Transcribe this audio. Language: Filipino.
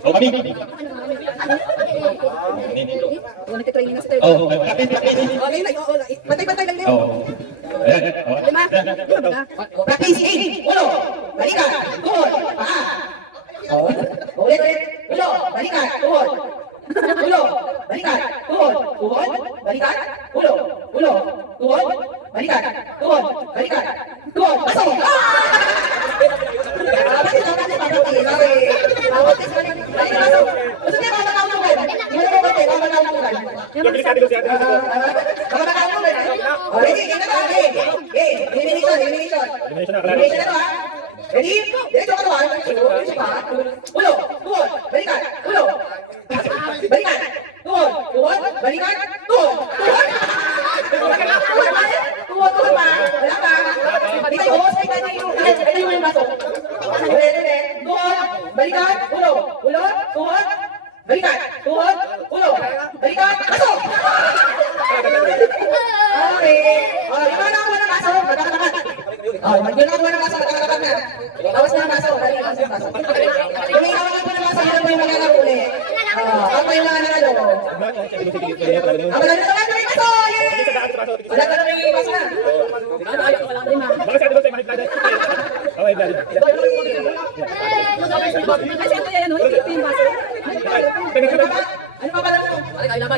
Oh, kami. Oh, nagtitraining na si Ter. Oh, practice. Okay, bantay-bantay lang din. Oh. Ayan. Lima. Lima ba? Practice 8. Ulo. Balikan. Tuhod. Paa. Ulit. Ulo. Balikan. Tuhod. Ulo. Balikan. Tuhod. Tuhod. Balikan. Ulo. Ulo. Tuhod. Balikan. Tuhod. Balikan. Tuhod. Pasok. Ready? Diretso ka naman. Diretso ka. Ulo. Tuhod. Balikan. Ulo. Balikan. Tuhod. Tuhod. Balikan. Tuhod. Tuhod. Tuhod. Tuhod pa. Wala pa. Dito yung host. Ito yung baso. Tuhod. Balikan. Ulo. Ulo. Tuhod. Balikan. Tuhod. Ulo. Balikan. Baso. Okay. Lima na ako ng baso. Matakatakot. Yun ako ng baso. Matakatakot na. Bawas na ang baso. Bawas na ang baso. Kung may hawak ako ng baso, yun mo yung magkakap uli. Ako yung mga nanalo. Ang manalo na may baso! Wala ka na may baso na. Kasi ito yan, ikot yung baso. Ano pa pala mo? Ano ba?